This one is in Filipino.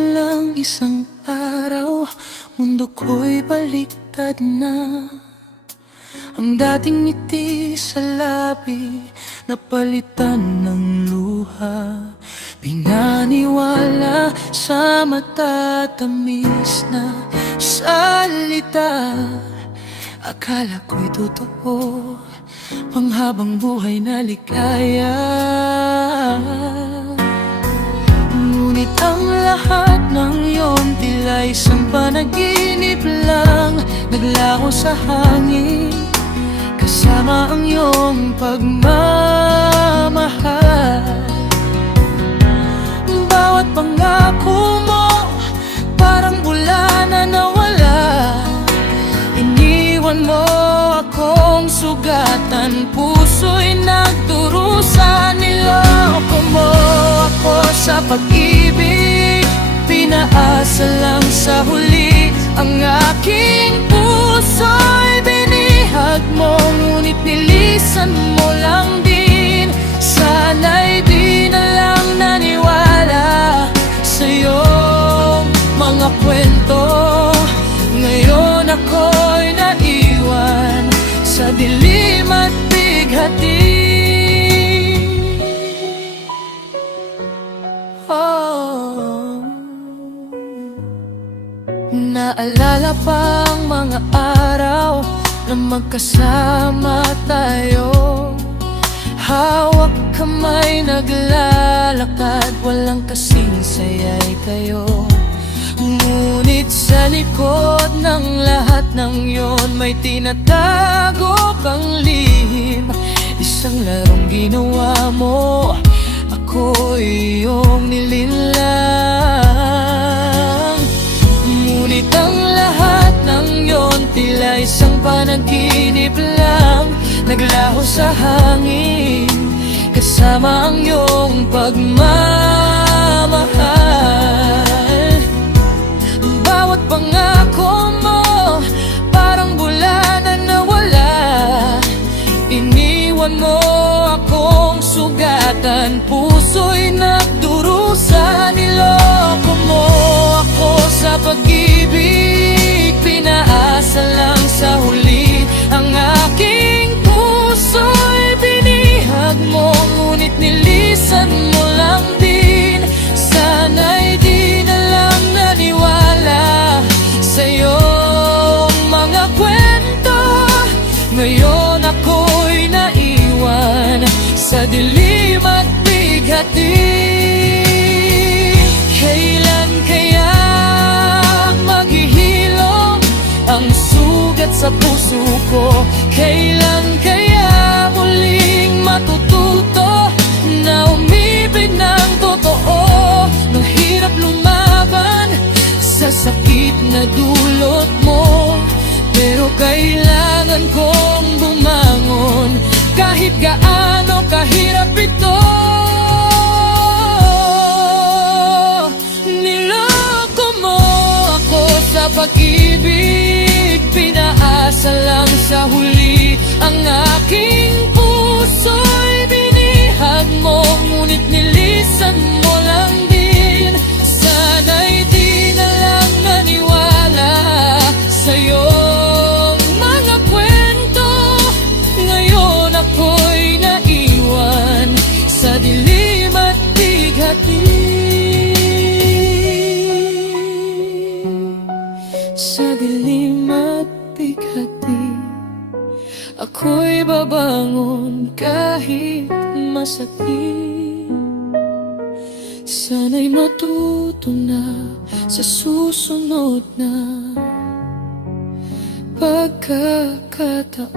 lang isang araw, mundo ko'y baliktad na. Ang dating ngiti sa labi, napalitan ng luha. Pinaniwala sa matatamis na salita. Akala ko'y totoo, panghabang buhay na ligaya. Ngunit ang lahat ng yon tila isang panaginip lang, naglaho sa hangin kasama ang iyong pagmamahal. Bawat pangako mo parang bula na nawala. Iniwan mo akong sugatan, puso'y nagdurusa. Niloko mo ako sa pag-ibig, pinaasa lang sa huli. Ang aking puso'y binihag mo, ngunit nilisan mo lang din. Sana'y di na lang naniwala sa iyong mga kwento. Ngayon ako'y naiwan sa dilim at bighati. Naalala pa ang mga araw na magkasama tayo, hawak kamay naglalakad, walang kasing saya'y kayo. Ngunit sa likod ng lahat ng yon, may tinatago kang lihim. Isang larong ginawa mo, ako'y iyong nilinlang. Ngunit ang lahat ng yon tila isang panaginip lang, naglaho sa hangin kasama ang iyong pagmamahal. Bawat pangako mo parang bula na nawala. Iniwan mo akong sugatan, puso'y nagdurusa. Niloko mo ako sa pag-ibig, pinaasa lang sa huli. Ang aking puso'y binihag mo, ngunit nilisan mo lang din. Sana'y di na lang naniwala sa iyong mga kwento. Ngayon ako'y naiwan sa dilim at bighati. Kailan kaya maghihilom ang sugat sa puso ko? Kailan kaya muling matututo na umibig ng totoo? Nang hirap lumaban sa sakit na dulot mo, pero kailangan kong bumangon kahit gaano kahirap ito. Niloko mo ako sa pag-ibig, pinaasa lang sa huli. Ang aking puso'y binihag mo, ngunit nilisan mo lang din. Sana'y di na lang naniwala sa iyong mga kwento. Ngayon ako'y naiwan sa dilim at bighati. Sa dilim at bighati, ako'y babangon kahit masakit. Sana'y matuto na sa susunod na pagkakataon.